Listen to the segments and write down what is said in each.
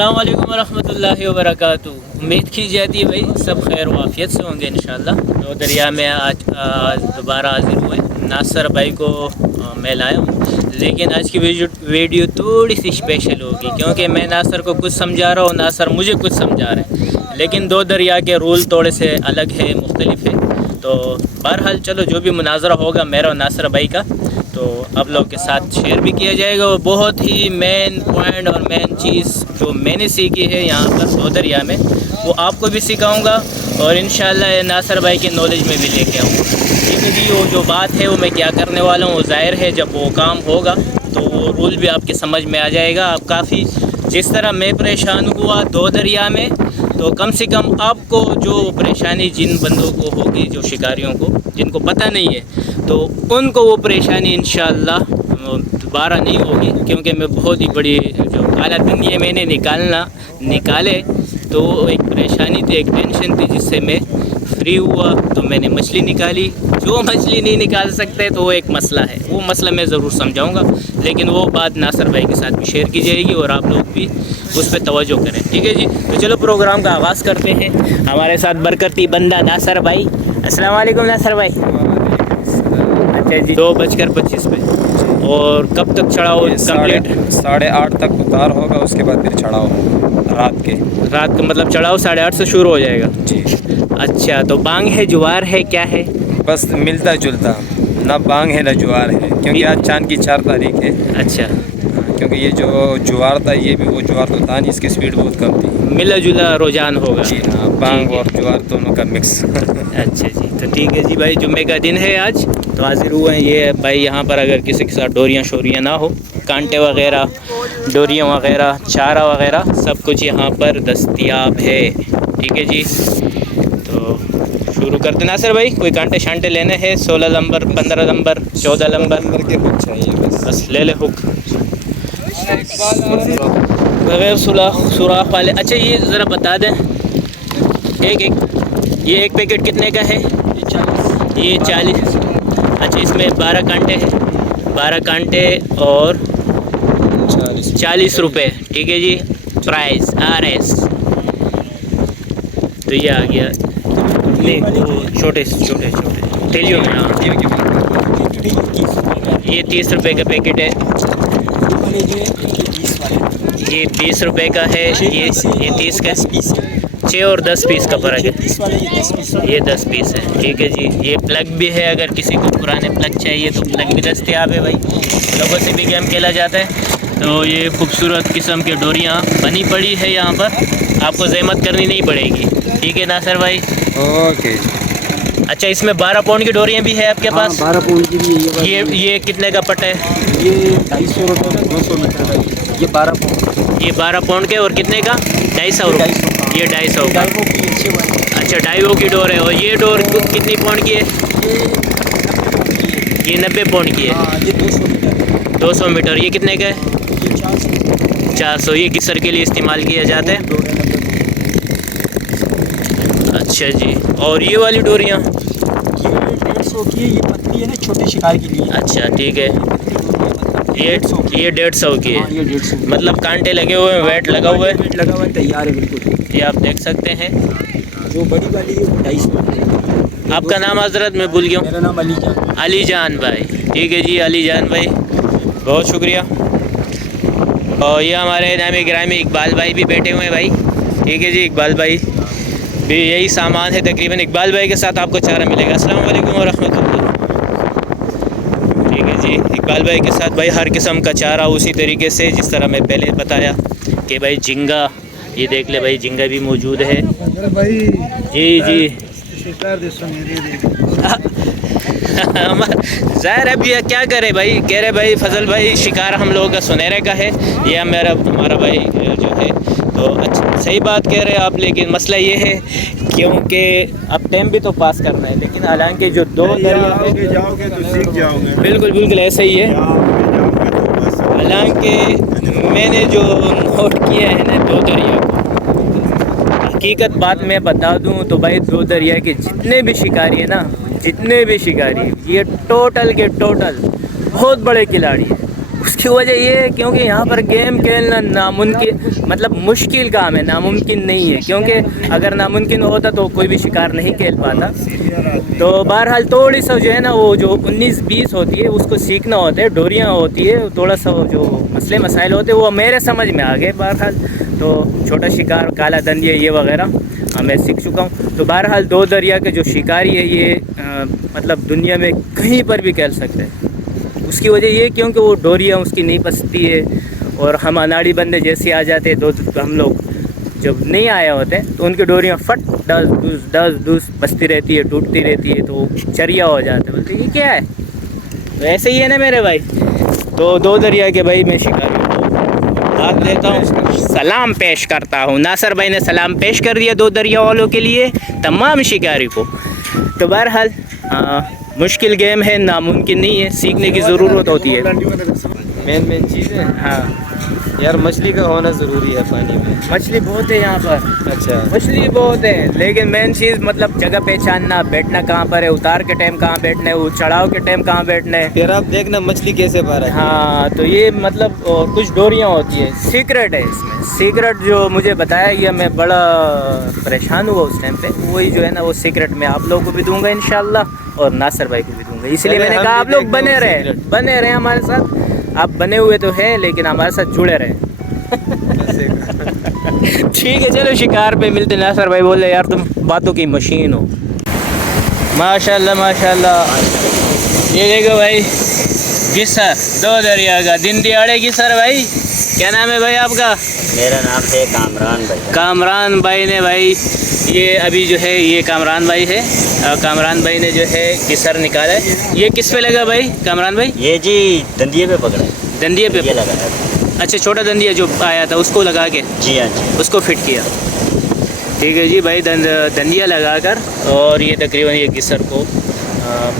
अस्सलाम वालेकुम वरहमतुल्लाहि वबरकातुहू। उम्मीद की जाती है भाई सब खैर वाफियत से होंगे इंशाल्लाह। तो दरिया में आज दोबारा हाजिर हुए। नासर भाई को मैं लाया हूँ, लेकिन आज की वीडियो थोड़ी सी स्पेशल होगी क्योंकि मैं नासर को कुछ समझा रहा हूँ, नासर मुझे कुछ समझा रहे हैं, लेकिन दो दरिया के रूल थोड़े से अलग है, मुख्तलिफ है। तो बहरहाल चलो जो भी मुनाजरा होगा मेरा और नासर भाई का तो आप लोग के साथ शेयर भी किया जाएगा। और बहुत ही मेन पॉइंट और मेन चीज़ जो मैंने सीखी है यहाँ पर दो दरिया में वो आपको भी सिखाऊंगा और इंशाल्लाह नासर भाई के नॉलेज में भी लेके आऊँगा। ठीक है जी, वो जो बात है वो मैं क्या करने वाला हूँ, ज़ाहिर है जब वो काम होगा तो वो रूल भी आपके समझ में आ जाएगा। आप काफ़ी जिस तरह मैं परेशान हुआ दो दरिया में, तो कम से कम आपको जो परेशानी जिन बंदों को होगी, जो शिकारियों को जिनको पता नहीं है, तो उनको वो परेशानी इंशाल्लाह दोबारा नहीं होगी। क्योंकि मैं बहुत ही बड़ी जो काला दिन ये मैंने निकाले तो एक परेशानी थी, एक टेंशन थी, जिससे मैं फ्री हुआ तो मैंने मछली निकाली। जो मछली नहीं निकाल सकते तो वो एक मसला है, वो मसला मैं ज़रूर समझाऊंगा, लेकिन वो बात नासर भाई के साथ भी शेयर की जाएगी और आप लोग भी उस पर तवज्जो करें। ठीक है जी, तो चलो प्रोग्राम का आगाज़ करते हैं। हमारे साथ बरकती बंदा नासर भाई। अस्सलाम वालेकुम नासर भाई। अच्छा जी, 2:25 पे। और कब तक चढ़ाओ कंप्लीट? 8:30 तक उतार होगा, उसके बाद फिर चढ़ाओ रात का मतलब चढ़ाओ 8:30 से शुरू हो जाएगा जी। अच्छा, तो बांग है, जुआर है, क्या है? बस मिलता जुलता, ना बांग है ना जुआर है, क्योंकि आज चांद की 4 तारीख है। अच्छा, क्योंकि ये जो जुआर था ये भी वो जुआर तो था नहीं, इसकी स्पीड बहुत कम थी। मिला जुला रुझान होगा जी हाँ, बांग और जुआर दोनों का मिक्स। अच्छा जी, तो ठीक है जी भाई, जुम्मे का दिन है आज तो हाजिर हुए हैं। ये भाई यहाँ पर अगर किसी के साथ डोरियाँ शोरियाँ ना हो, कांटे वगैरह, डोरियाँ वगैरह, चारा वगैरह सब कुछ यहाँ पर दस्तयाब है। ठीक है जी, तो शुरू करते नासर भाई। कोई कांटे शांटे लेने हैं? 16 नंबर, 15 नंबर, 14 नंबर के हुक चाहिए बस ले ले हुक बगैर सुराख वाले। अच्छा ये ज़रा बता दें, ये एक पैकेट कितने का है? ये 40। अच्छा, इसमें 12 कांटे हैं, 12 कांटे और 40 रुपये। ठीक है जी, प्राइस RS। तो ये आ गया, नहीं छोटे थैलियों में। हाँ, ये 30 रुपये का पैकेट है, ये 20 रुपये का है, ये 30 का। 6 और 10 पीस का फ़र्क है, ये 10 पीस है। ठीक है जी, ये प्लग भी है, अगर किसी को पुराने प्लग चाहिए तो प्लग भी दस्तयाब है भाई, लोगों से भी गेम खेला जाता है। तो ये खूबसूरत किस्म की डोरियाँ बनी पड़ी है यहाँ पर, आपको ज़हमत करनी नहीं पड़ेगी। ठीक है नासर भाई, ओके। अच्छा, इसमें 12 पाउंड की डोरियाँ भी है आपके पास? 12 पाउंड की भी है। ये कितने का पट है? ये 250 रुपये का 200 मीटर का। ये 12 पाउंड। ये 12 पाउंड के, और कितने का? 250 रुपये। ये 250 का। अच्छा, 250 की डोर है। और ये डोर कितनी पाउंड की है? ये 90 पाउंड की है। ये 200 मीटर। 200 मीटर। ये कितने का है? 400। ये किसर के लिए इस्तेमाल किया जाता है? अच्छा जी, और ये वाली डोरियाँ? ये 150 की है, ये पतली है ना, छोटे शिकार के लिए। अच्छा ठीक है, ये 150 की है। ये 150 मतलब कांटे लगे हुए हैं, वेट लगा हुआ है, वेट लगा हुआ है, तैयार है बिल्कुल। ये आप देख सकते हैं। जो बड़ी वाली है वो 250। आपका नाम हजरत मैं भूल गया हूँ? मेरा नाम अली जान भाई। ठीक है जी, अली जान भाई बहुत शुक्रिया। और ये हमारे नामी ग्रामी इकबाल भाई भी बैठे हुए हैं भाई। ठीक है जी, इकबाल भाई भी यही सामान है तकरीबन। इकबाल भाई के साथ आपको चारा मिलेगा। अस्सलाम वालेकुम वरहमतुल्लाह। ठीक है जी, इकबाल भाई के साथ भाई हर किस्म का चारा उसी तरीके से जिस तरह मैं पहले बताया कि भाई झींगा, ये देख ले भाई, झींगा भी मौजूद है जी जी। ज़ाहिर है भैया, क्या करे भाई, कह रहे भाई फजल भाई शिकार हम लोगों का सुनहरे का है, ये हमारा भाई जो है। तो अच्छा, सही बात कह रहे हैं आप, लेकिन मसला ये है क्योंकि अब टाइम भी तो पास करना है, लेकिन हालांकि जो दो दरिया जाओगे तो सीख जाओगे। बिल्कुल ऐसा ही है। हालांकि मैंने जो नोट किया है ना दो दरिया को, हकीकत बात मैं बता दूं तो भाई दो दरिया के जितने भी शिकारी है ना, जितने भी शिकारी, ये टोटल के टोटल बहुत बड़े खिलाड़ी हैं, उसकी वजह ये है क्योंकि यहाँ पर गेम खेलना नामुमकिन, मतलब मुश्किल काम है, नामुमकिन नहीं है। क्योंकि अगर नामुमकिन होता तो कोई भी शिकार नहीं खेल पाता। तो बहरहाल थोड़ी सा जो है ना, वो जो 19-20 होती है उसको सीखना होता है, डोरियाँ होती है, थोड़ा सा जो मसले मसाइल होते हैं वो मेरे समझ में आ गए। बहरहाल तो छोटा शिकार, काला दंदिया, ये वगैरह मैं सीख चुका हूँ। तो बहरहाल दो दरिया के जो शिकारी है ये मतलब दुनिया में कहीं पर भी खेल सकते हैं। उसकी वजह ये क्योंकि वो डोरियाँ उसकी नहीं बसती है, और हम अनाड़ी बंदे जैसे आ जाते हैं, तो हम लोग जब नहीं आया होते तो उनकी डोरियाँ फट डस दूस बसती रहती है, टूटती रहती है, तो चरिया हो जाते, बोलते ये क्या है। तो ऐसे ही है ना मेरे भाई। तो दो दरिया के भाई मैं शिकारी को बात देता हूँ, सलाम पेश करता हूँ। नासर भाई ने सलाम पेश कर दिया दो दरिया वालों के लिए, तमाम शिकारी को। तो बहरहाल मुश्किल गेम है, नामुमकिन नहीं है, सीखने की ज़रूरत होती है। मेन चीज़ है हाँ, यार, मछली का होना ज़रूरी है पानी में। मछली बहुत है यहाँ पर, अच्छा, मछली बहुत है, लेकिन मेन चीज़ मतलब जगह पहचानना, बैठना कहाँ पर है, उतार के टाइम कहाँ बैठना है, वो चढ़ाव के टाइम कहाँ बैठना है। फिर आप देखना मछली कैसे पा रहा है। हाँ, तो ये मतलब और कुछ डोरियाँ होती है, सीक्रेट है इसमें। सीक्रेट जो मुझे बताया गया, मैं बड़ा परेशान हुआ उस टाइम पे, वही जो है ना वो सीक्रेट मैं आप लोगों को भी दूंगा इंशाल्लाह, और नासर भाई को भी दूंगा। इसलिए मैंने कहा आप लोग बने रहे हमारे साथ। आप बने हुए तो हैं, लेकिन हमारे साथ जुड़े रहे। ठीक है, चलो शिकार पे मिलते। नासर भाई बोले यार तुम बातों की मशीन हो। माशाल्लाह माशाल्लाह। ये देखो भाई, गिसर, दो दरिया का दिन दिहाड़े गिसर। भाई क्या नाम है भाई आपका? मेरा नाम है कामरान भाई। कामरान भाई ने भाई, ये अभी जो है ये कामरान भाई है, कामरान भाई ने जो है गिसर निकाला है। ये किस पे लगा भाई कामरान भाई? ये जी दंदिये पे पकड़ा है। दंदिये पे ये लगा है। अच्छा, छोटा दंदिया जो आया था उसको लगा के? जी हाँ जी। उसको फिट किया। ठीक है जी भाई, दंदिया लगाकर, और ये तकरीबन ये गिसर को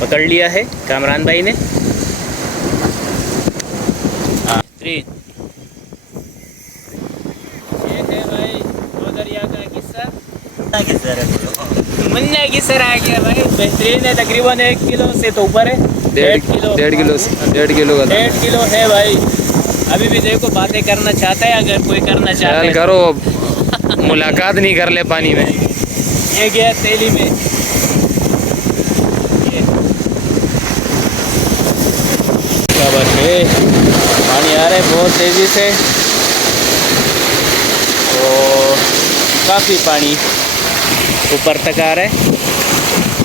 पकड़ लिया है कामरान भाई ने। 3 ये है भाई दो दरिया का गिसर। मुन्ना गिसर आ गया भाई, बेहतरीन है। तकरीबन 1 किलो से तो ऊपर है, 1.5 किलो। 1.5 किलो का 1.5 किलो है भाई। अभी भी देखो बातें करना चाहता है, अगर कोई करना चाहता है करो, मुलाकात नहीं कर ले पानी में। ये गया तेली में। ये शाबाश है, पानी आ रहा है बहुत तेज़ी से, और काफ़ी पानी ऊपर तक आ रहा है।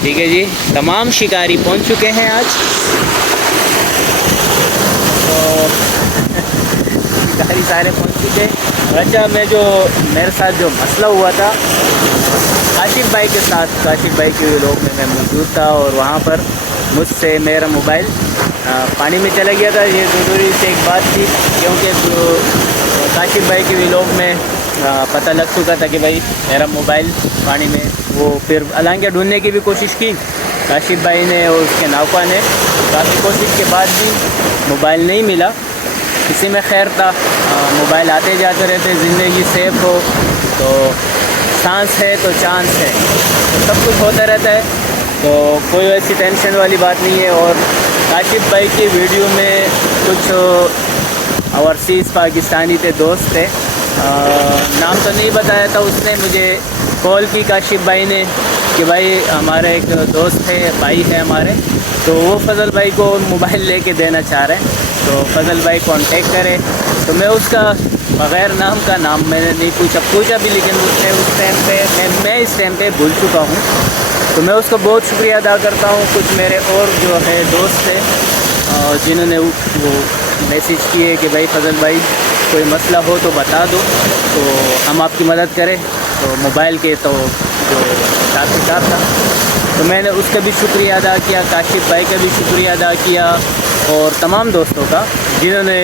ठीक है जी, तमाम शिकारी पहुंच चुके हैं आज। तो शिकारी सारे पहुंच चुके हैं। अच्छा, मेरे साथ जो मसला हुआ था काशिफ भाई के साथ, काशिफ भाई के लोग में मैं मौजूद था, और वहाँ पर मुझसे मेरा मोबाइल पानी में चला गया था। ये ज़रूरी से एक बात थी, क्योंकि काशिफ भाई के व्लॉग में पता लग चुका था कि भाई मेरा मोबाइल पानी में, वो फिर हालांकि ढूंढने की भी कोशिश की काशिफ भाई ने और उसके नावका ने, काफ़ी कोशिश के बाद भी मोबाइल नहीं मिला। इसी में खैर था, मोबाइल आते जाते रहते, ज़िंदगी सेफ हो तो सांस है तो चांस है, तो सब कुछ होता रहता है, तो कोई ऐसी टेंशन वाली बात नहीं है। और काशिफ भाई की वीडियो में कुछ ओवरसीज़ पाकिस्तानी थे, दोस्त थे, नाम तो नहीं बताया था, उसने मुझे कॉल की काशिफ भाई ने कि भाई हमारे एक दोस्त है, भाई है हमारे, तो वो फजल भाई को मोबाइल लेके देना चाह रहे हैं, तो फजल भाई कांटेक्ट करे। तो मैं उसका बग़ैर नाम का नाम मैंने नहीं पूछा भी, लेकिन उसने उस टाइम पे मैं इस टाइम पे भूल चुका हूँ, तो मैं उसका बहुत शुक्रिया अदा करता हूँ। कुछ मेरे और जो है दोस्त थे जिन्होंने वो मैसेज किए कि भाई फजल भाई कोई मसला हो तो बता दो, तो हम आपकी मदद करें। तो मोबाइल के तो जो हिसाब था, तो मैंने उसका भी शुक्रिया अदा किया, काशिफ भाई का भी शुक्रिया अदा किया, और तमाम दोस्तों का जिन्होंने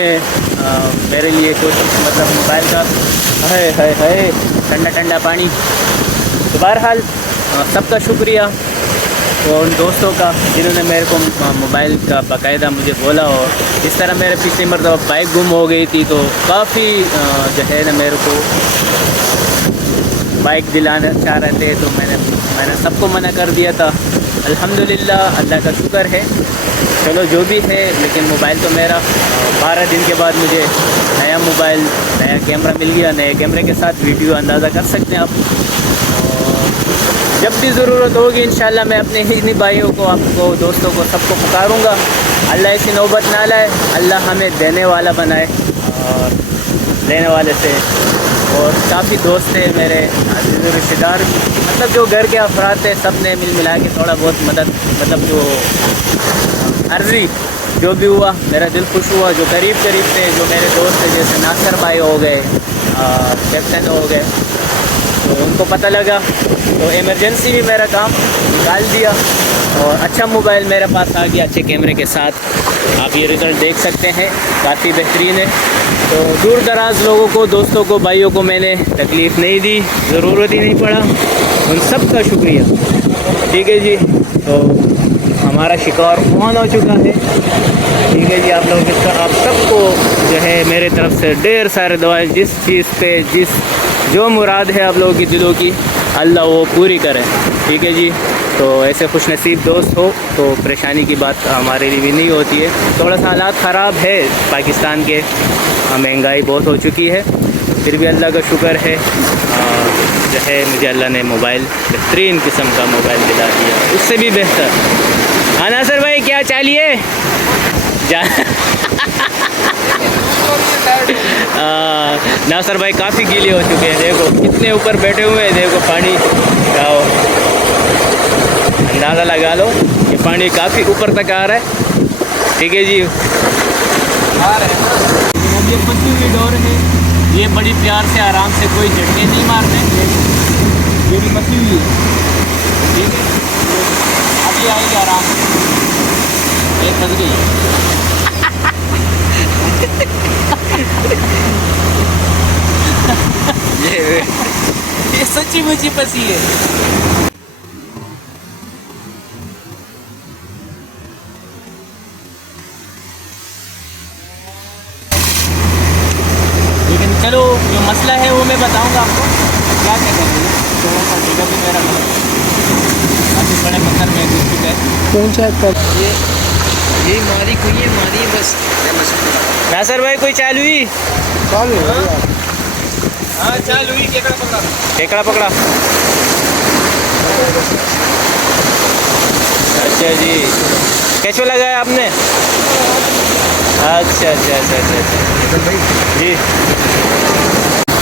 मेरे लिए कोशिश, मतलब मोबाइल का है ठंडा ठंडा पानी। तो बहरहाल सबका शुक्रिया, और उन दोस्तों का जिन्होंने मेरे को मोबाइल का बाकायदा मुझे बोला। और इस तरह मेरे पिछली मरतबा बाइक गुम हो गई थी, तो काफ़ी जो है ना मेरे को बाइक दिलाना चाह रहे थे, तो मैंने सबको मना कर दिया था। अल्हम्दुलिल्लाह, अल्लाह का शुक्र है, चलो जो भी है, लेकिन मोबाइल तो मेरा 12 दिन के बाद मुझे नया मोबाइल, नया कैमरा मिल गया। नए कैमरे के साथ वीडियो अंदाज़ा कर सकते हैं आप। और जब भी ज़रूरत होगी इंशाल्लाह मैं अपने ही भाइयों को, आपको, दोस्तों को, सबको पुकारूँगा। अल्लाह ऐसी नौबत ना लाए, अल्लाह हमें देने वाला बनाए और लेने वाले से। और काफ़ी दोस्त थे मेरे, अजीज़ रिश्तेदार, मतलब जो घर के अफराद थे, सब ने मिल मिला के थोड़ा बहुत मदद, मतलब जो अर्जी जो भी हुआ, मेरा दिल खुश हुआ। जो करीब थे, जो मेरे दोस्त थे, जैसे नासर भाई हो गए, कैप्टन हो गए, तो उनको पता लगा तो इमरजेंसी भी मेरा काम निकाल दिया और अच्छा मोबाइल मेरे पास आ गया, अच्छे कैमरे के साथ। आप ये रिज़ल्ट देख सकते हैं, काफ़ी बेहतरीन है। तो दूर दराज लोगों को, दोस्तों को, भाइयों को मैंने तकलीफ़ नहीं दी, ज़रूरत ही नहीं पड़ा। उन सब का शुक्रिया। ठीक है जी, तो हमारा शिकार ऑन हो चुका है। ठीक है जी, आप लोगों के आप सबको जो है मेरे तरफ से ढेर सारे दुआएं, जिस चीज़ पे जो मुराद है आप लोगों की दिलों की, अल्लाह वो पूरी करे। ठीक है जी, तो ऐसे खुश नसीब दोस्त हो तो परेशानी की बात हमारे लिए भी नहीं होती है। थोड़ा सा हालात ख़राब है पाकिस्तान के, महंगाई बहुत हो चुकी है, फिर भी अल्लाह का शुक्र है जो है मुझे अल्लाह ने मोबाइल, बेहतरीन किस्म का मोबाइल दिला दिया, उससे भी बेहतर। हाँ नासर भाई, क्या चाहिए जा नासर भाई काफ़ी गीले हो चुके हैं, देखो कितने ऊपर बैठे हुए हैं, देखो पानी का अंदाज़ा लगा लो, ये पानी काफ़ी ऊपर तक आ रहा है। ठीक है जी, आ रहे हैं ना, ये फंसी हुई डोर है, ये बड़ी प्यार से आराम से, कोई झटके नहीं मारते, ये भी फंसी हुई है। ठीक है, अभी आएगी आराम से, ये फंस गई ये सच्ची मुझी फंसी है। लेकिन चलो, जो मसला है वो मैं बताऊंगा आपको, क्या क्या करेंगे। थोड़ा सा जगह भी मेरा गलत है, काफ़ी बड़े पत्थर में घुस चुका है। कौन सा ये मारी कोई है, मारी बस। नासर भाई कोई चालू ही? चालू हाँ चालू ही, केकड़ा पकड़ा। अच्छा जी, कैसे लगाया आपने? अच्छा जी।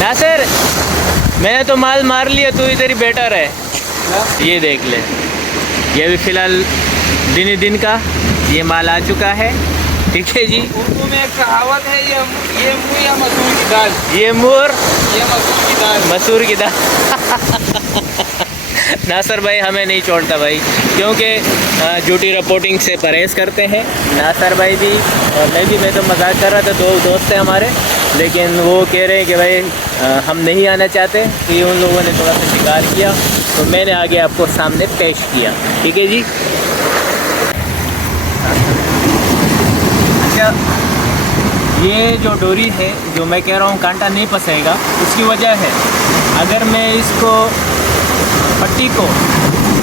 नासर, मैंने तो माल मार लिया, तू इधर ही बैठा रहे। ये देख ले, ये भी फ़िलहाल दिन का ये माल आ चुका है। ठीक है जी, उर्दू में एक कहावत है, ये मुँह या मसूर की दाल, ये मुर, ये मसूर की दाल, मसूर की दाल। नासर भाई हमें नहीं छोड़ता भाई, क्योंकि झूठी रिपोर्टिंग से परहेज़ करते हैं नासर भाई भी और मैं तो मजाक कर रहा था, दो दोस्त हैं हमारे, लेकिन वो कह रहे हैं कि भाई हम नहीं आना चाहते, तो ये उन लोगों ने थोड़ा सा शिकार किया, तो मैंने आगे आपको सामने पेश किया। ठीक है जी। अच्छा, ये जो डोरी है, जो मैं कह रहा हूँ कांटा नहीं फंसेगा, उसकी वजह है अगर मैं इसको पट्टी को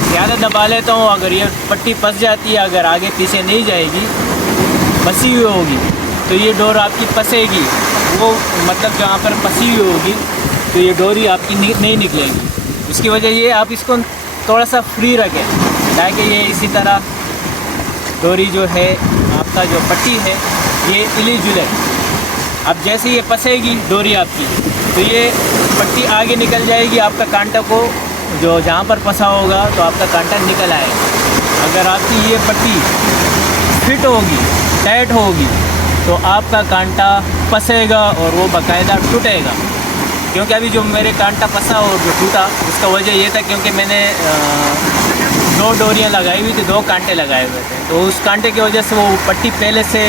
ज़्यादा दबा लेता हूँ, अगर ये पट्टी फंस जाती है, अगर आगे पीछे नहीं जाएगी, फंसी हुई होगी, तो ये डोर आपकी फंसेगी, वो मतलब जहाँ पर फंसी हुई होगी तो ये डोरी आपकी नहीं निकलेगी। उसकी वजह ये, आप इसको थोड़ा सा फ्री रखें ताकि ये इसी तरह डोरी जो है, आपका जो पट्टी है, ये इली जुले। अब जैसे ये फंसेगी डोरी आपकी, तो ये पट्टी आगे निकल जाएगी, आपका कांटा को जो जहाँ पर फंसा होगा तो आपका कांटा निकल आएगा। अगर आपकी ये पट्टी फिट होगी, टाइट होगी, तो आपका कांटा फंसेगा और वो बाकायदा टूटेगा। क्योंकि अभी जो मेरे कांटा फंसा और जो टूटा, उसका वजह ये था क्योंकि मैंने 2 डोरियाँ लगाई हुई थी, 2 कांटे लगाए हुए थे, तो उस कांटे की वजह से वो पट्टी पहले से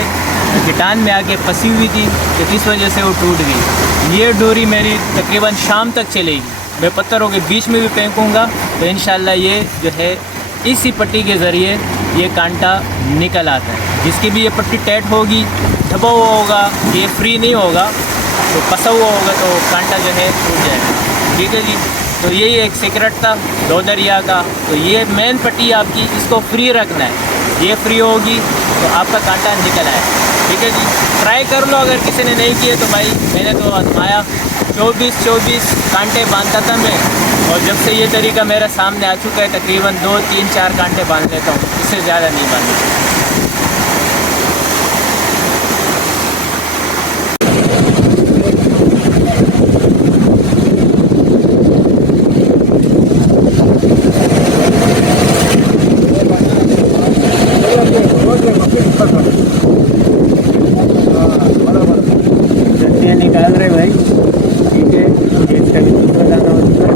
गिटान में आके फंसी हुई थी, तो इस वजह से वो टूट गई। ये डोरी मेरी तकरीबन शाम तक चलेगी, मैं पत्थरों के बीच में भी फेंकूँगा तो इंशाल्लाह ये जो है इसी पट्टी के ज़रिए ये कांटा निकल आता है। जिसकी भी ये पट्टी टाइट होगी, दबा हुआ होगा, ये फ्री नहीं होगा, तो फंसा हुआ होगा तो कांटा जो है टूट जाएगा। ठीक है जी, तो यही एक सीक्रेट था दो दरिया का। तो ये मेन पट्टी आपकी, इसको फ्री रखना है, ये फ्री होगी तो आपका कांटा निकल आएगा। ठीक है जी, ट्राई कर लो अगर किसी ने नहीं किए तो भाई। मैंने तो आजमाया, 24 कांटे बांधता था मैं, और जब से ये तरीका मेरे सामने आ चुका है तकरीबन 2, 3, 4 कांटे बांध लेता हूँ, इससे ज़्यादा नहीं बांधता। निकाल रहे भाई, ठीक है, इसका भी दूसरा दाना हो चुका है।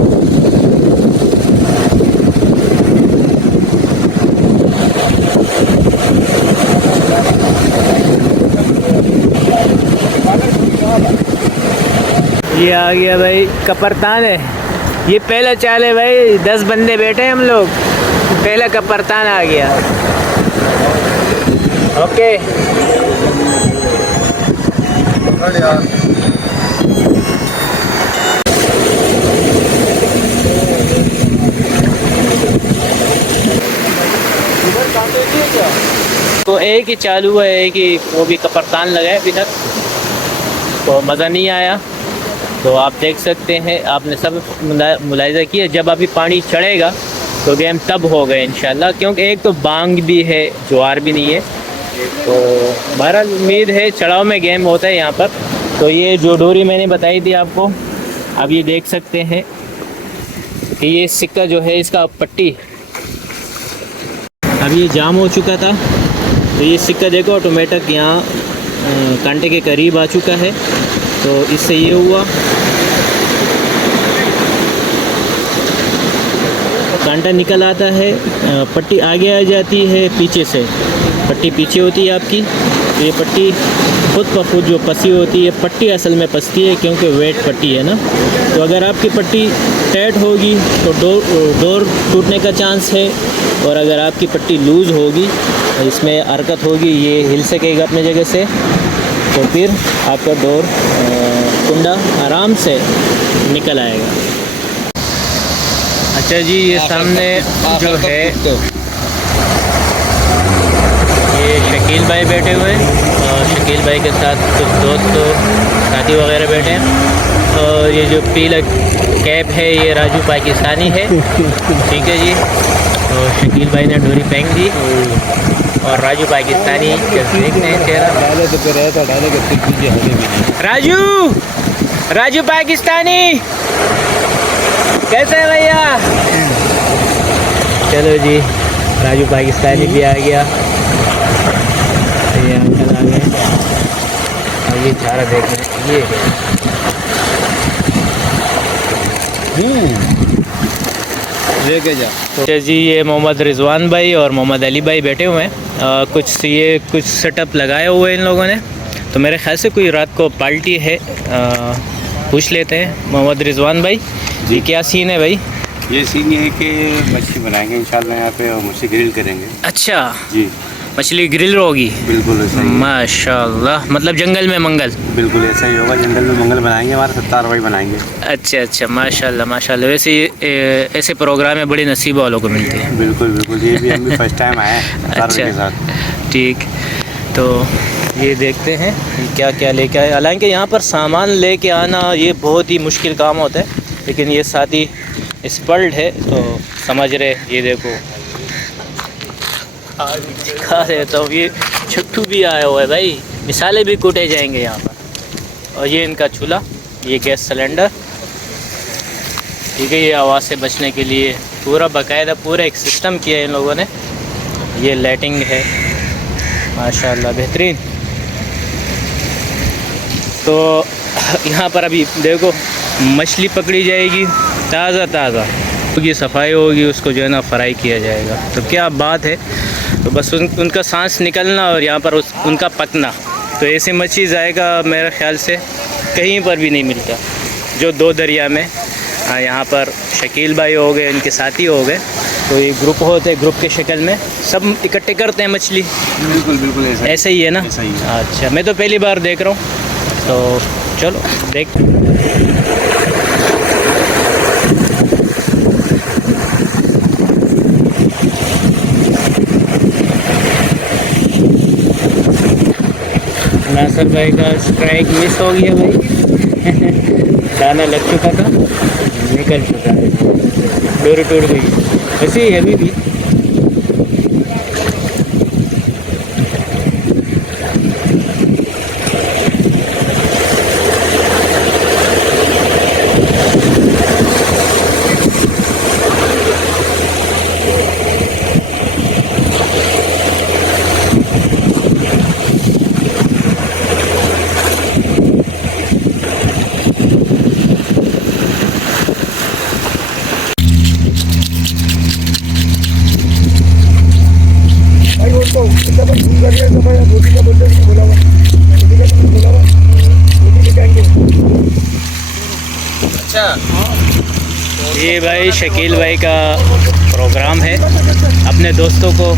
ये आ गया भाई कपरतान है, ये पहला चाल है भाई। 10 बंदे बैठे हैं हम लोग, पहला कपरतान आ गया। ओके तो एक ही चालू है, एक ही वो भी कपरतान लगा है अभी तक, तो मज़ा नहीं आया। तो आप देख सकते हैं, आपने सब मुलाहिजा किया, जब अभी पानी चढ़ेगा तो गेम तब होगा इंशाल्लाह, क्योंकि एक तो बांग भी है, ज्वार भी नहीं है। तो बहरहाल उम्मीद है चढ़ाव में गेम होता है यहाँ पर। तो ये जो डोरी मैंने बताई थी आपको, अब ये देख सकते हैं कि ये सिक्का जो है इसका पट्टी अब ये जाम हो चुका था, तो ये सिक्का देखो ऑटोमेटिक यहाँ कांटे के करीब आ चुका है। तो इससे ये हुआ, कांटा निकल आता है, पट्टी आगे आ जाती है पीछे से, पट्टी पीछे होती है आपकी। तो ये पट्टी खुद ब खुद जो पसी होती है, पट्टी असल में पसती है क्योंकि वेट पट्टी है ना। तो अगर आपकी पट्टी टाइट होगी तो डोर टूटने का चांस है, और अगर आपकी पट्टी लूज़ होगी, इसमें हरकत होगी, ये हिल सकेगा अपने जगह से, तो फिर आपका डोर कुंडा आराम से निकल आएगा। अच्छा जी, ये सामने जो है ये शकील भाई बैठे हुए हैं, और शकील भाई के साथ कुछ दोस्त साथी वगैरह बैठे हैं। और ये जो पीला कैप है ये राजू पाकिस्तानी है, ठीक है जी। तो शकील भाई ने डोरी फेंक दी, और राजू पाकिस्तानी देखते हैं चेहरा। राजू पाकिस्तानी कैसे है भैया? चलो जी, राजू पाकिस्तानी भी आ गया, ये अंकल आ गए, और ये चारा देख रहे लेके जा। अच्छा जी, ये मोहम्मद रिजवान भाई और मोहम्मद अली भाई बैठे हुए हैं। कुछ सेटअप लगाए हुए हैं इन लोगों ने, तो मेरे ख्याल से कोई रात को पार्टी है। पूछ लेते हैं मोहम्मद रिजवान भाई, ये क्या सीन है भाई? ये सीन ये है कि मछली बनाएंगे इंशाल्लाह यहाँ पे, और मछली ग्रिल करेंगे। अच्छा जी, मछली ग्रिल होगी? बिल्कुल ऐसा ही है। माशाल्लाह, मतलब जंगल में मंगल। बिल्कुल ऐसा ही होगा, जंगल में मंगल बनाएंगे, हमारे 70 भाई बनाएंगे। अच्छा, माशाल्लाह माशाल्लाह। वैसे ऐसे प्रोग्राम में बड़ी नसीब वालों को मिलती है। बिल्कुल, ये भी हम भी फर्स्ट टाइम आए हैं अच्छा के साथ। ठीक, तो ये देखते हैं क्या क्या लेके आए। हालांकि यहाँ पर सामान लेके आना ये बहुत ही मुश्किल काम होता है, लेकिन ये साथ ही एक्सपर्ट है तो समझ रहे। ये देखो दिखा देता हूँ, ये छट्टू भी आया हुआ है भाई, मिसाले भी कूटे जाएंगे यहाँ पर। और ये इनका चूल्हा, ये गैस सिलेंडर, ठीक है। ये आवाज़ से बचने के लिए पूरा बाकायदा पूरा एक सिस्टम किया है इन लोगों ने। ये लाइटिंग है माशाल्लाह बेहतरीन। तो यहाँ पर अभी देखो मछली पकड़ी जाएगी ताज़ा, की सफाई होगी, उसको जो है ना फ्राई किया जाएगा। तो क्या बात है। तो बस उनका सांस निकलना और यहाँ पर उनका पकना, तो ऐसी मछली जाएगा मेरे ख्याल से कहीं पर भी नहीं मिलता। जो 2 दरिया में यहाँ पर शकील भाई हो गए, इनके साथी हो गए, तो ये ग्रुप होते हैं, ग्रुप के शक्ल में सब इकट्ठे करते हैं मछली। बिल्कुल ऐसे ही है ना? ऐसा ही है। अच्छा, मैं तो पहली बार देख रहा हूँ, तो चलो देख। नासर भाई का स्ट्राइक मिस हो गया भाई। दाना लग चुका था, निकल चुका है, डोरी टूट गई। वैसे ही अभी भी ये भाई शकील भाई का प्रोग्राम है। अपने दोस्तों को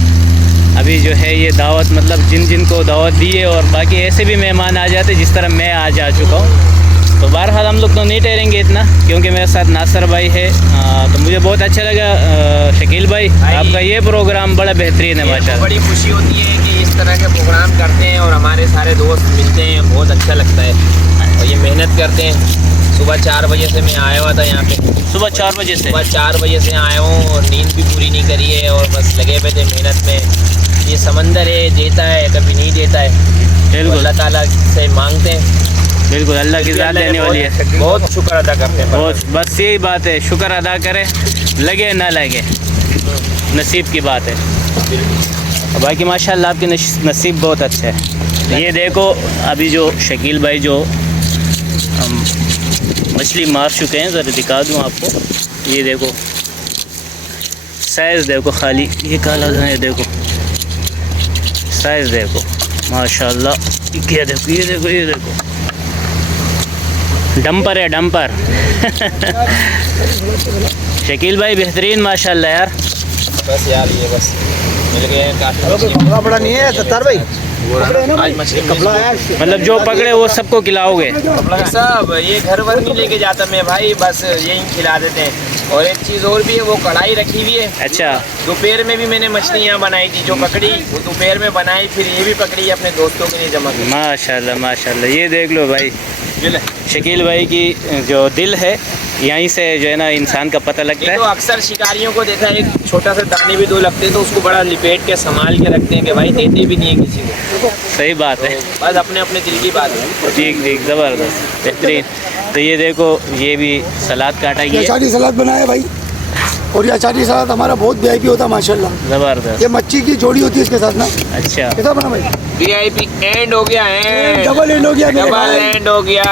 अभी जो है ये दावत, मतलब जिन जिन को दावत दी है, और बाकी ऐसे भी मेहमान आ जाते जिस तरह मैं आज आ चुका हूँ। तो बहरहाल हम लोग तो नहीं ठहरेंगे इतना, क्योंकि मेरे साथ नासर भाई है। तो मुझे बहुत अच्छा लगा शकील भाई, आपका ये प्रोग्राम बड़ा बेहतरीन है माशाल्लाह। बड़ी खुशी होती है कि इस तरह के प्रोग्राम करते हैं और हमारे सारे दोस्त मिलते हैं, बहुत अच्छा लगता है। और ये मेहनत करते हैं। सुबह 4 बजे से मैं आया हुआ था यहाँ पे, सुबह 4 बजे से? सुबह 4 बजे से आया हूँ और नींद भी पूरी नहीं करी है, और बस लगे हुए थे मेहनत में। ये समंदर है, देता है कभी नहीं देता है, बिल्कुल अल्लाह ताला से मांगते हैं। बिल्कुल, अल्लाह की ज़ात देने वाली है। बहुत शुक्र अदा करते हैं। बहुत, बस यही बात है, शुक्र अदा करें, लगे ना लगे, नसीब की बात है। बाकी माशाल्लाह आपकी नसीब बहुत अच्छा है। ये देखो अभी जो शकील भाई जो मछली मार चुके हैं, ज़रा दिखा दूँ आपको। ये देखो साइज़ देखो, खाली ये काला है, देखो साइज़ देखो माशाल्लाह। ये देखो, ये देखो, ये देखो, डंपर है, डंपर। शकील भाई बेहतरीन माशाल्लाह यार। बस यार ये बस मिल गए हैं काफ़ी। बड़ा नहीं है सत्तार भाई, आज मछली मतलब जो पकड़े वो सबको खिलाओगे? सब ये घर वर नहीं लेके जाता मैं भाई, बस यही खिला देते हैं। और एक चीज़ और भी है, वो कढ़ाई रखी हुई है। अच्छा, दोपहर में भी मैंने मछली यहाँ बनाई थी, जो पकड़ी वो दोपहर में बनाई, फिर ये भी पकड़ी अपने दोस्तों के लिए जमा की। माशाल्लाह माशाल्लाह। ये देख लो भाई, शकील भाई की जो दिल है, यहीं से जो है ना इंसान का पता लगता ये है। तो अक्सर शिकारियों को देखा है, एक छोटा सा दाने भी 2 लगते हैं तो उसको बड़ा लिपेट के संभाल के रखते हैं कि भाई देते भी नहीं है किसी को। सही बात है, बस अपने अपने दिल की बात है। ठीक ठीक, ज़बरदस्त, बेहतरीन। तो ये देखो, ये भी सलाद काटा गया, अचारी सलाद बनाया भाई। और ये अचारी सलाद हमारा बहुत VIP होता है माशाल्लाह। ज़बरदस्त। ये मच्छी की जोड़ी होती है इसके साथ ना। अच्छा, कैसा बना भाई? VIP एंड हो गया है, डबल एंड हो गया मेरे डबल भाई। एंड हो गया।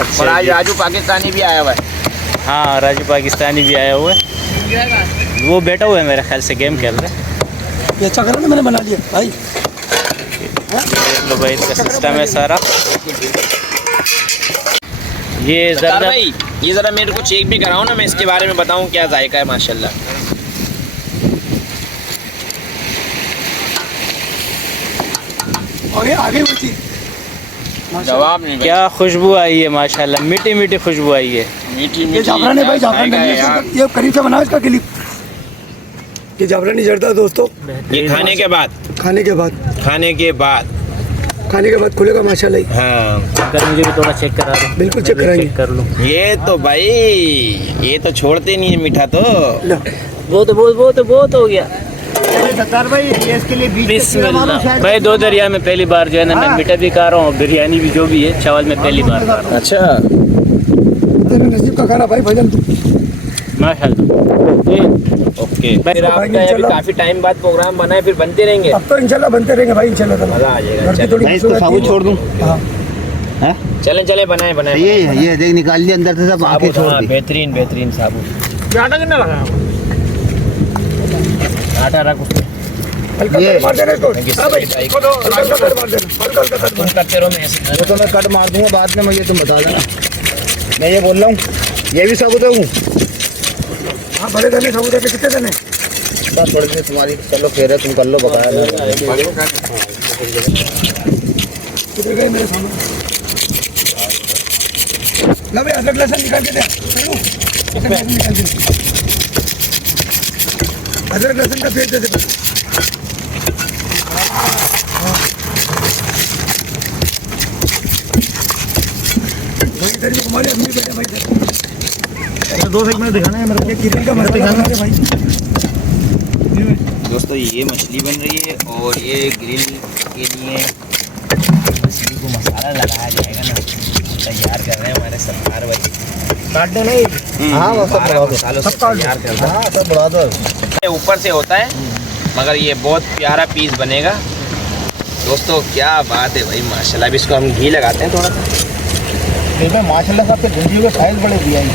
और आज अच्छा। राजू पाकिस्तानी भी आया हुआ है। हाँ, राजू पाकिस्तानी भी आया हुआ है, वो बैठा हुआ है मेरे ख्याल से, गेम खेल रहे हैं। ये अच्छा करा ना, मैंने बना लिया भाई। देख लो भाई, इसका सिस्टम है सारा। ये सरदार ज़रा भाई ये ज़रा मेरे को चेक भी कराओ ना, मैं इसके बारे में बताऊं क्या जायका है माशाल्लाह। और ये आगे वो चीज जवाब नहीं क्या खुशबू आई है माशाल्लाह, मीठी मीठी खुशबू आई है। मीठी ये जाफरान है भाई, जाफरान है। ये करीब से बना इसका क्लिप। ये जाफरानी जर्दा दोस्तों, ये खाने के बाद खाने के बाद खुलेगा माशाल्लाह। हाँ अगर मुझे भी थोड़ा चेक करा दो। बिल्कुल चेक कराएंगे। चेक कर लूँ। ये तो भाई ये तो छोड़ते नहीं है मीठा तो। बहुत हो गया। सत्तार भाई ये इसके लिए बिस्मिल्लाह भाई, 2 दरिया में पहली बार जो है ना मैं मीठा भी खा रहा हूँ, बिरयानी भी जो भी है, चावल में पहली बार खा रहा हूँ। अच्छा तेरे नसीब का खाना भाई भजन। माशाल्लाह। ओके, फिर आपका अभी काफी टाइम बाद प्रोग्राम बना है, फिर बनते रहेंगे। अब तो इंशाल्लाह बनते रहेंगे भाई, इंशाल्लाह ताला। मजा आ जाएगा। घर की थोड़ी मैं इसको साबुत छोड़ दूं? हाँ चले चले बनाए बनाए ये देख निकाल लिया अंदर से सब, आके छोड़ दी। बेहतरीन बेहतरीन साबुत। आटा कितना लगा? आटा रख उसमें हल्का मार देना इसको। हाँ भाई, इसको तो हल्का कर मार देना, हल्का कर तुम करते रहो, मैं ऐसे वो तो मैं कट मार दूंगा बाद में, मुझे तुम बता देना। मैं ये बोल रहा हूँ, ये भी साबुत है। हाँ, बड़े दाने साबुत है, कितने दाने? बस थोड़ी सी तुम्हारी, चलो फेर है, तुम कर लो, बकाया। कितने गए मेरे सामने? ना भाई, अदरक लहसुन निकाल के दे। अदरक लहसुन निकाल के, अदरक लहसुन का पेस्ट दे दे। वाले आदमी बैठे भाई इधर। दो सेकंड दिखाना है मेरे ये किरण का मसाला बना रहे भाई। दोस्तों ये मछली बन रही है और ये ग्रिल के लिए मछली को मसाला लगाया जाएगा ना, तैयार कर रहे हैं हमारे सरदार भाई। काट दो नहीं। हाँ वो सब बढ़ा दो। मसालों से तैयार कर रहे हाँ सब बढ़ा दो। हैं। ऊपर से होता है मगर ये बहुत प्यारा पीस बनेगा दोस्तों। क्या बात है भाई माशाल्लाह। अब इसको हम घी लगाते हैं थोड़ा सा। इसमें माशाल्लाह साहब के गुंजियों के साइज बड़े दिया है।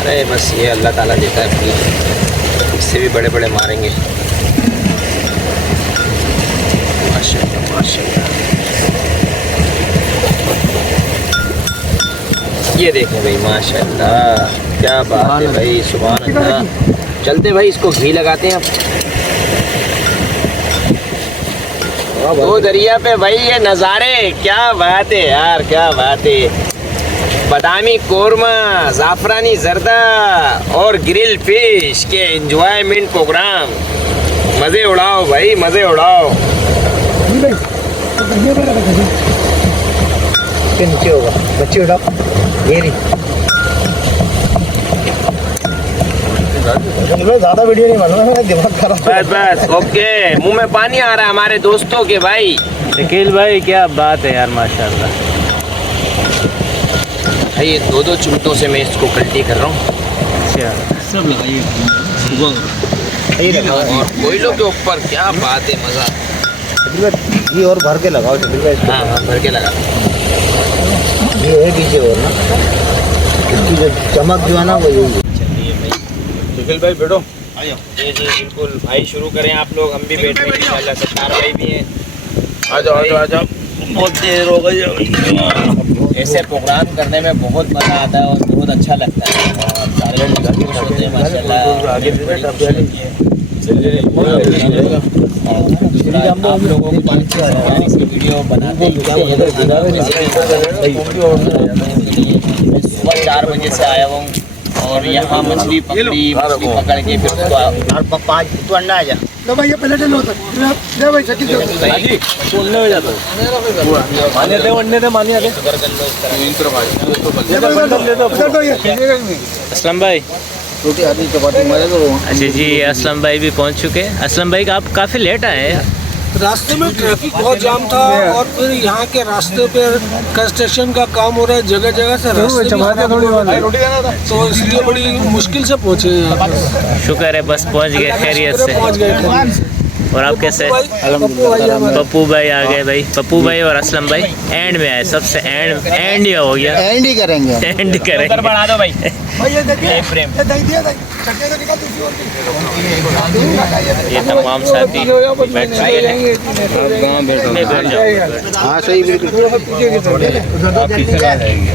अरे बस ये अल्लाह ताला देता है पीस, इससे भी बड़े बड़े मारेंगे। माशाल्लाह माशाल्लाह। ये देखें भाई माशाल्लाह, क्या बात है भाई, सुभान अल्लाह। चलते भाई इसको घी लगाते हैं अब। दो दरिया पे भाई ये नज़ारे, क्या बात है यार, क्या बात है। बादामी कोरमा, ज़ाफ़रानी ज़र्दा और ग्रिल फिश के एंजॉयमेंट प्रोग्राम। मज़े उड़ाओ भाई, मज़े उड़ाओ। इसके नीचे होगा बच्चे उठाओ। ये नहीं ज़्यादा वीडियो नहीं मालूम है, दिमाग खराब। बस बस ओके। मुंह में पानी आ रहा है हमारे दोस्तों के भाई। शकील भाई क्या बात है यार माशाल्लाह। भाई ये दो दो चिमटों से मैं इसको कल्टी कर रहा हूँ। अच्छा सब लगाइए और कोयलों के ऊपर, क्या बात है, मज़ा। ये और भर के लगाओ शकील भाई। हाँ हाँ भर के लगा। ये है पीछे और ना, इसकी जो चमक जो है ना वो यही है। चलिए भाई निखिल भाई बैठो। जी जी बिल्कुल भाई, शुरू करें आप लोग, हम भी बैठे हैं इंशाल्लाह। सरदार भाई भी हैं। आ जाओ आ जाओ आ जाओ। बहुत देर हो गई। ऐसे प्रोग्राम करने में बहुत मज़ा आता है और बहुत अच्छा लगता है और सारे लोग खुश होते हैं माशाल्लाह। आप लोगों को वीडियो बनाते हैं। सुबह 4 बजे से आया हूँ और यहाँ मछली पकड़ी, मछली पकड़ के फिर उसको 5 तो अंडा आ जा। तो भाई ये पहले चलो तक ले भाई शकील जी बोलने हो जाता मानिए दे वन्ने दे मानिए दे। शुगर कर लो इस तरह। असलम भाई। रोटी आधी चपाती मजे तो अच्छा जी, असलम भाई भी पहुंच चुके हैं। असलम भाई आप काफ़ी लेट आए हैं। रास्ते में ट्रैफिक बहुत जाम था और फिर यहाँ के रास्ते पे कंस्ट्रक्शन का काम हो रहा है, जगह जगह से रास्ते भी खराब हो रहे हैं, तो इसलिए बड़ी मुश्किल से पहुँचे हैं यहाँ पर। शुक्र है बस पहुंच गए खैरियत से। पहुँच गए। और आप कैसे? पप्पू भाई आ गए भाई। पप्पू भाई और असलम भाई एंड में आए, सबसे एंड ही हो गया। एंड ही करेंगे। एंड करेंगे। बढ़ा दो भाई। भाई ये देखिए प्रेम ये दही दिया दही चटनी तो निकाल दीजिए और ये तमाम साथी बैठ चुके हैं। नहीं, बैठ जाओ। हाँ सही बिल्कुल। आप पीछे आ जाएंगे।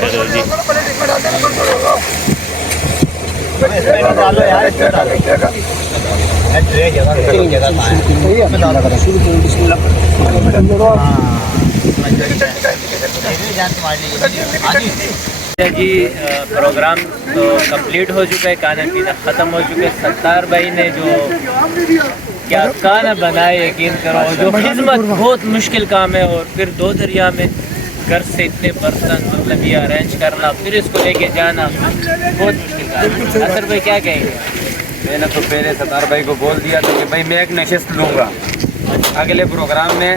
चलो जी। डालो यार इसमें डालो। जी प्रोग्राम तो कंप्लीट हो चुका है, खाना पीना ख़त्म हो चुका है। सत्तार भाई ने जो क्या खाना बनाया, यकीन करो, जो खिदमत बहुत मुश्किल काम है। और फिर 2 दरिया में घर से इतने बर्तन मतलब ये अरेंज करना, फिर इसको लेके जाना बहुत मुश्किल काम है। असर भाई क्या कहेंगे? मैंने तो पहले सत्तार भाई को बोल दिया था कि भाई मैं एक नशिस्त लूँगा अगले प्रोग्राम में।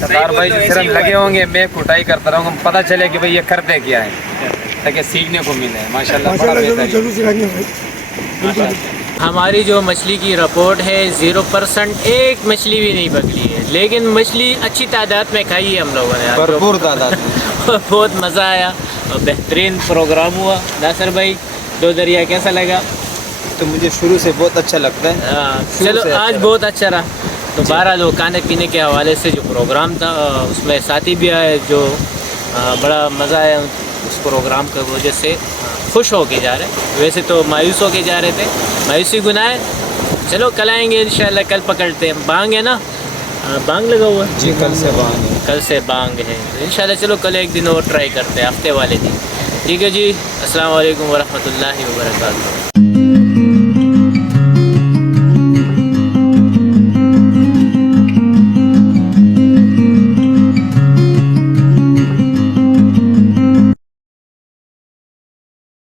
सत्तार भाई जो सिर्फ लगे होंगे, मैं कुटाई करता रहूँगा, पता चले कि भाई ये करते क्या है, ताकि सीखने को मिले। माशाल्लाह बड़ा बेहतरीन। जरूर सिखाएंगे भाई। हमारी जो मछली की रिपोर्ट है 0% एक मछली भी नहीं पकड़ी है, लेकिन मछली अच्छी तादाद में खाई है हम लोगों ने। भरपूर तादाद में। बहुत मज़ा आया और बेहतरीन प्रोग्राम हुआ। नासिर भाई 2 दरिया कैसा लगा? तो मुझे शुरू से बहुत अच्छा लगता है। चलो आज बहुत अच्छा रहा। तो 12 लोग खाने पीने के हवाले से जो प्रोग्राम था उसमें साथी भी आए, जो बड़ा मज़ा आया उस प्रोग्राम की वजह से। खुश हो के जा रहे, वैसे तो मायूस हो के जा रहे थे, मायूसी गुनाह है। चलो कल आएंगे इंशाल्लाह, कल पकड़ते हैं। बांग है ना, बांग लगा हुआ है जी, कल से बांग है। कल से बांग है इंशाल्लाह। चलो कल एक दिन और ट्राई करते हैं, हफ्ते वाले दिन। ठीक है जी। अस्सलाम वालेकुम वरहमतुल्लाहि वबरकातुहू।